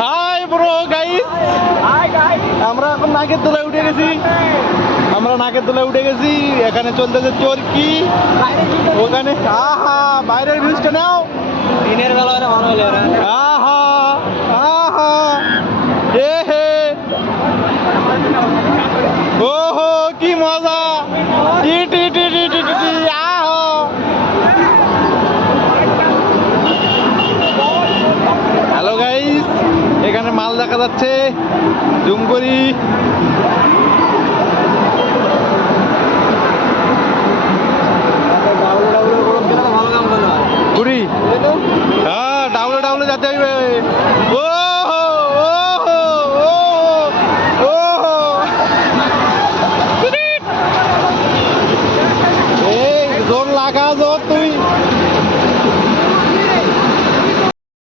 Hi bro guys, আমরা এখন নাকের দোলায় উঠে গেছি। এখানে চলতেছে চরকি। ওখানে আহা বাইরের ভিউজটা নাও। দিনের বেলা ভালো হলে আহা আহা এ হে ওহো কি মজা। টি টি টি টি টি টি টি, আহা হ্যালো গাইস, এখানে মাল দেখা যাচ্ছে। জুম করি। ভালো কাম করলো ঘুরি। হ্যাঁ ডাউলে যেতে হইবে।